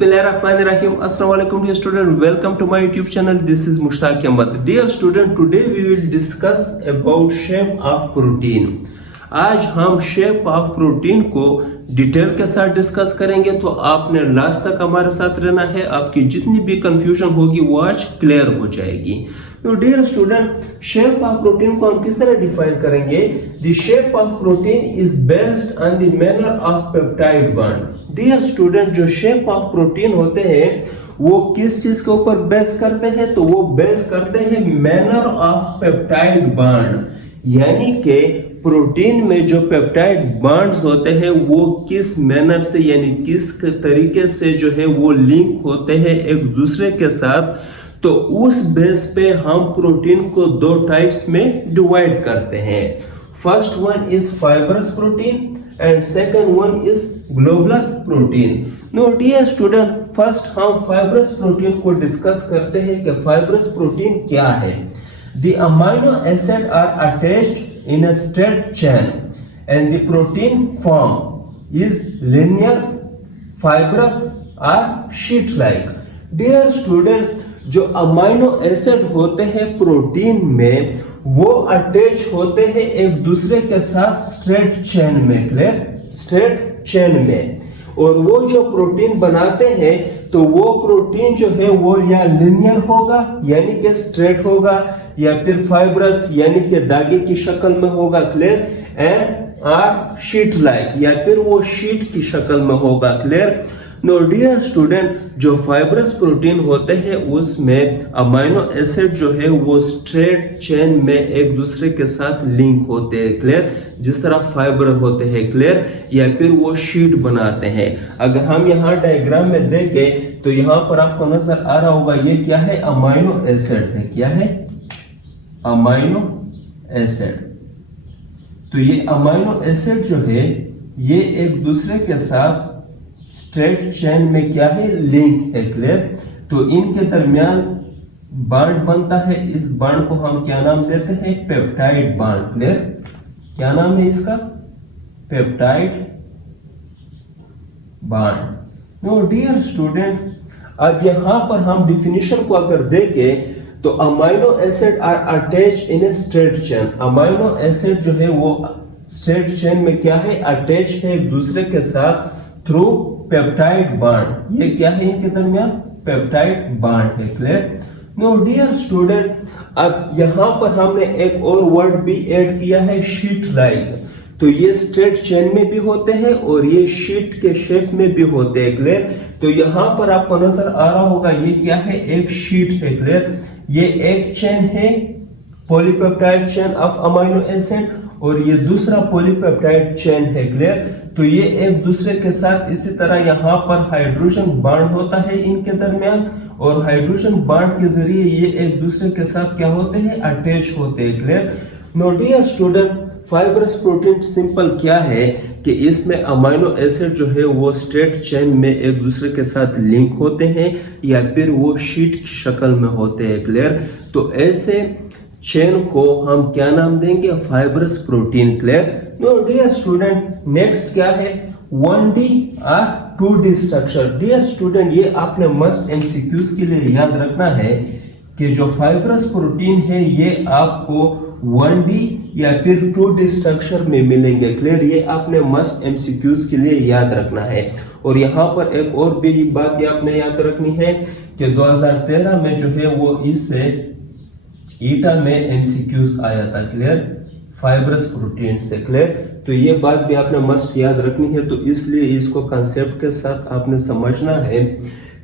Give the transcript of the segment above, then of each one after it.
Bismillahirrahmanirrahim. Assalamualaikum dear student. Welcome to my YouTube channel. This is Mushtaq Ahmad. Dear student, today we will discuss about shape of protein. आज हम shape of protein को detail के साथ discuss करेंगे, तो आपने last तक हमारे साथ रहना है। आपकी जितनी भी कंफ्यूजन होगी वो आज क्लियर हो जाएगी। तो dear student, shape of protein को हम किस तरह डिफाइन करेंगे? The shape of protein is based on the manner of peptide bond. Dear student, जो शेप ऑफ प्रोटीन होते हैं वो किस चीज के ऊपर बेस करते हैं? तो वो बेस करते हैं मैनर ऑफ पेप्टाइड बॉन्ड, यानी कि प्रोटीन में जो पेप्टाइड बॉन्ड्स होते हैं वो किस मैनर से यानी किस तरीके से जो है वो लिंक होते हैं एक दूसरे के साथ। तो उस बेस पे हम प्रोटीन को दो टाइप्स में डिवाइड करते हैं। First one is fibrous protein and second one is globular protein. Now dear student, first हम फाइब्रस प्रोटीन को डिस्कस करते हैं कि फाइब्रस प्रोटीन क्या है। The amino acid are attached in a straight chain and the protein form is linear, fibrous or sheet-like. Dear student, जो amino acid होते हैं प्रोटीन में वो अटैच होते हैं एक दूसरे के साथ स्ट्रेट चेन में, क्लियर? स्ट्रेट चेन में। और वो जो प्रोटीन बनाते हैं तो वो प्रोटीन जो है वो या लिनियर होगा यानी कि स्ट्रेट होगा, या फिर फाइब्रस यानी कि धागे की शक्ल में होगा, clear? And R sheet like, या फिर वो शीट की शक्ल में होगा, क्लियर? नो डियर स्टूडेंट, जो फाइब्रस प्रोटीन होते हैं उसमें अमाइनो एसिड जो है वो स्ट्रेट चेन में एक दूसरे के साथ लिंक होते हैं, क्लियर? जिस तरह फाइबर होते हैं, क्लियर? या फिर वो शीट बनाते हैं। अगर हम यहाँ डायग्राम में देखें तो यहाँ पर आपको नजर आ रहा होगा ये क्या है? अमाइनो एसिड है। क्या है? Amino acid. तो ये अमाइनो एसिड जो है ये एक दूसरे के साथ स्ट्रेट चेन में क्या है? लिंक है, क्लियर? तो इनके दरमियान बॉन्ड बनता है। इस बॉन्ड को हम क्या नाम देते हैं? Peptide bond, clear? क्या नाम है इसका? Peptide bond. Now dear student, अब यहां पर हम डिफिनेशन को अगर देखें तो amino acid are attach in a straight chain. Amino acid जो है वो स्ट्रेट चेन में क्या है? अटैच है एक दूसरे के साथ थ्रू पेप्टाइड बॉन्ड। ये क्या है इनके दरमियान? पेप्टाइड बॉन्ड है, क्लियर? नो डियर स्टूडेंट, अब यहां पर हमने एक और वर्ड भी ऐड किया है, शीट लाइक। तो ये स्ट्रेट चेन में भी होते हैं और ये शीट के शेप में भी होते हैं, क्लियर? तो यहां पर आपको नजर आ रहा होगा ये क्या है? एक शीट है, क्लियर? ये एक चेन है polypeptide chain of amino acid और ये दूसरा पॉलीपेप्टाइड चेन है, क्लियर? तो ये एक दूसरे के साथ इसी तरह यहाँ पर हाइड्रोजन बॉन्ड होता है इनके दरमियान, और हाइड्रोजन बॉन्ड के जरिए ये एक दूसरे के साथ क्या होते हैं? अटैच होते हैं, clear? Now dear student, fibrous protein simple क्या है कि इसमें अमाइनो एसिड जो है वो स्ट्रेट चेन में एक दूसरे के साथ लिंक होते हैं या फिर वो शीट की शक्ल में होते हैं, क्लियर? तो ऐसे चेन को हम क्या नाम देंगे? Fibrous protein, clear? Now dear student, next क्या है? 1D और 2D स्ट्रक्चर। डियर स्टूडेंट, ये आपने मस्ट एमसीक्यूज के लिए याद रखना है कि जो फाइब्रस प्रोटीन है ये आपको 1D या फिर 2D स्ट्रक्चर में मिलेंगे, क्लियर? ये आपने मस्ट एमसीक्यूज के लिए याद रखना है। और यहाँ पर एक और भी बात ये आपने याद रखनी है कि 2013 में जो है वो इससे ईटा में एमसीक्यूज आया था, क्लियर? फाइब्रस प्रोटीन से, क्लियर? तो ये बात भी आपने मस्ट याद रखनी है। तो इसलिए इसको कंसेप्ट के साथ आपने समझना है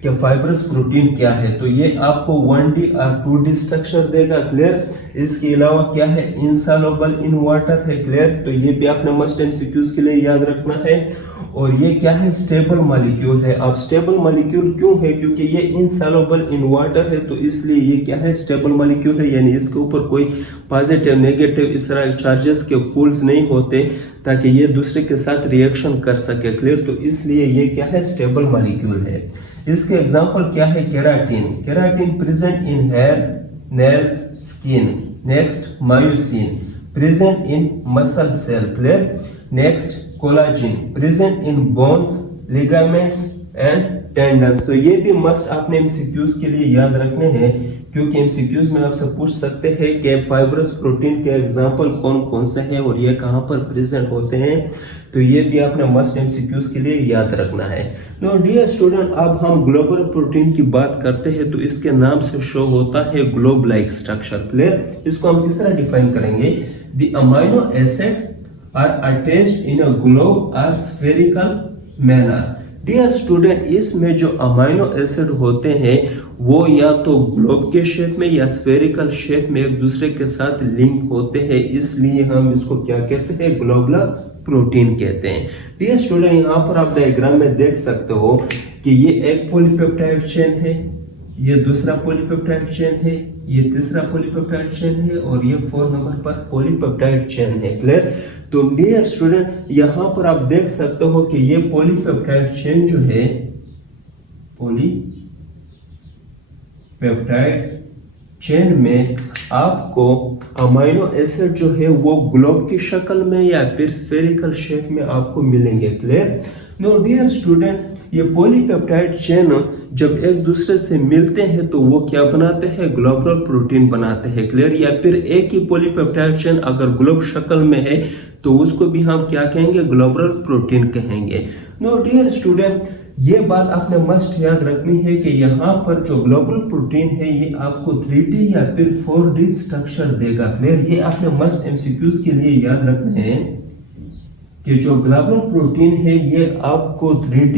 कि फाइब्रस प्रोटीन क्या है। तो ये आपको 1D और 2D स्ट्रक्चर देगा, क्लियर? इसके अलावा क्या है? इनसॉल्युबल इन वाटर है, क्लियर? तो ये भी आपने मस्ट एमसीक्यूज के लिए याद रखना है। और ये क्या है? स्टेबल मॉलिक्यूल है। अब स्टेबल मॉलिक्यूल क्यों है? क्योंकि ये इनसॉल्युबल इन वाटर है, तो इसलिए ये क्या है? स्टेबल मॉलिक्यूल है, यानी इसके ऊपर कोई पॉजिटिव नेगेटिव इस तरह चार्जेस के पुल्स नहीं होते ताकि ये दूसरे के साथ रिएक्शन कर सके, क्लियर? तो इसलिए ये क्या है? स्टेबल मॉलिक्यूल है। इसके एग्जांपल क्या है? Keratin. Keratin present in hair, nails, skin. Next myosin present in muscle cell, clear? Next collagen present in bones, ligaments and tendons. तो ये भी मस्ट आपने एमसीक्यूज के लिए याद रखने हैं, क्योंकि एमसीक्यूज में आपसे पूछ सकते हैं कि फाइब्रस प्रोटीन के एग्जांपल कौन कौन से हैं और ये कहां पर प्रेजेंट होते हैं। तो ये भी आपने मस्ट एमसीक्यूज के लिए याद रखना है। तो डियर स्टूडेंट, अब हम ग्लोबल प्रोटीन की बात करते हैं। तो इसके नाम से शो होता है ग्लोब लाइक स्ट्रक्चर। क्लियर? इसको हम किस तरह डिफाइन करेंगे? The amino acid are attached in a globe or spherical manner. Dear student, इसमें जो अमाइनो एसिड होते हैं वो या तो ग्लोब के शेप में या स्फेरिकल शेप में एक दूसरे के साथ लिंक होते हैं, इसलिए हम इसको क्या कहते हैं? ग्लोबुलर प्रोटीन कहते हैं। डियर स्टूडेंट, यहाँ पर आप डायग्राम में देख सकते हो कि ये एक पॉलीपेप्टाइड चेन है, ये दूसरा पॉलीपेप्टाइड चेन है, ये तीसरा पॉलीपेप्टाइड चेन है और ये 4 नंबर पर पॉलीपेप्टाइड चेन है। क्लियर? तो डियर स्टूडेंट, यहां पर आप देख सकते हो कि ये पॉलीपेप्टाइड चेन जो है, पॉलीपेप्टाइड चेन में आपको अमाइनो एसिड जो है वो ग्लोब की शक्ल में या फिर स्फेरिकल शेप में आपको मिलेंगे। क्लियर? नो डियर स्टूडेंट, ये पॉलीपेप्टाइड चेन जब एक दूसरे से मिलते हैं तो वो क्या बनाते हैं? ग्लोबुलर प्रोटीन बनाते हैं। क्लियर? या फिर एक ही पॉलीपेप्टाइड चेन अगर ग्लोब शक्ल में है तो उसको भी हम क्या कहेंगे? ग्लोबुलर प्रोटीन कहेंगे। नो डियर स्टूडेंट, ये बात आपने मस्ट याद रखनी है कि यहाँ पर जो ग्लोबुलर प्रोटीन है ये आपको 3D या फिर 4D स्ट्रक्चर देगा। क्लियर? ये आपने मस्ट एमसीक्यूज के लिए याद रखना है कि जो ग्लोबुलर प्रोटीन है ये आपको 3D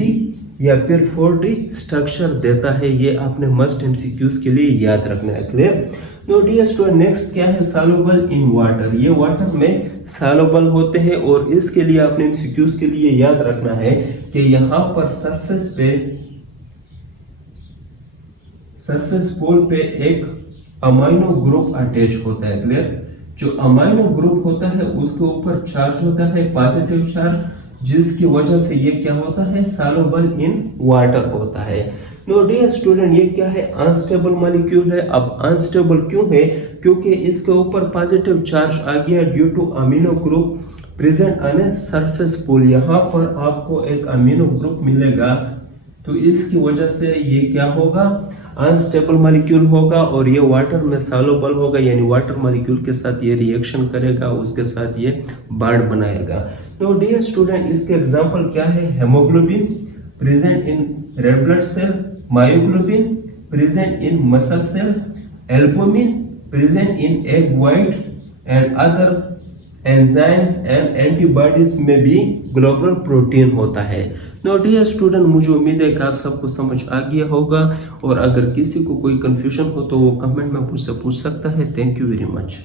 या फिर 4D स्ट्रक्चर देता है। ये आपने मस्ट एमसीक्यूज के लिए याद रखना है। Clear? Now dear student, next क्या है? Soluble in water. ये वाटर में सॉल्युबल होते हैं और इसके लिए आपने एमसीक्यूज के लिए याद रखना है कि यहाँ पर सरफेस पोल पे एक अमाइनो ग्रुप अटैच होता है। क्लियर? जो अमाइनो ग्रुप होता है उसके ऊपर चार्ज होता है, पॉजिटिव चार्ज, जिसकी वजह से ये क्या होता है? सॉल्युबल इन वाटर होता है। नो डियर स्टूडेंट, ये क्या है? अनस्टेबल मॉलिक्यूल है। अब अनस्टेबल क्यों है? क्योंकि इसके ऊपर पॉजिटिव चार्ज आ गया due to amino group present on a surface pole. यहाँ पर आपको एक अमीनो ग्रुप मिलेगा, तो इसकी वजह से ये क्या होगा? अनस्टेबल मॉलिक्यूल होगा और ये वाटर में सॉल्युबल होगा, यानी वाटर मॉलिक्यूल के साथ ये रिएक्शन करेगा, उसके साथ ये बॉन्ड बनाएगा। तो डियर स्टूडेंट, इसके एग्जांपल क्या है? Haemoglobin present in red blood cell, myoglobin present in muscle cell, albumin present in egg white and other enzymes and antibodies में भी ग्लोबुलर प्रोटीन होता है। नो डियर स्टूडेंट, मुझे उम्मीद है कि आप सबको समझ आ गया होगा और अगर किसी को कोई कंफ्यूजन हो तो वो कमेंट में मुझसे पूछ सकता है। Thank you very much.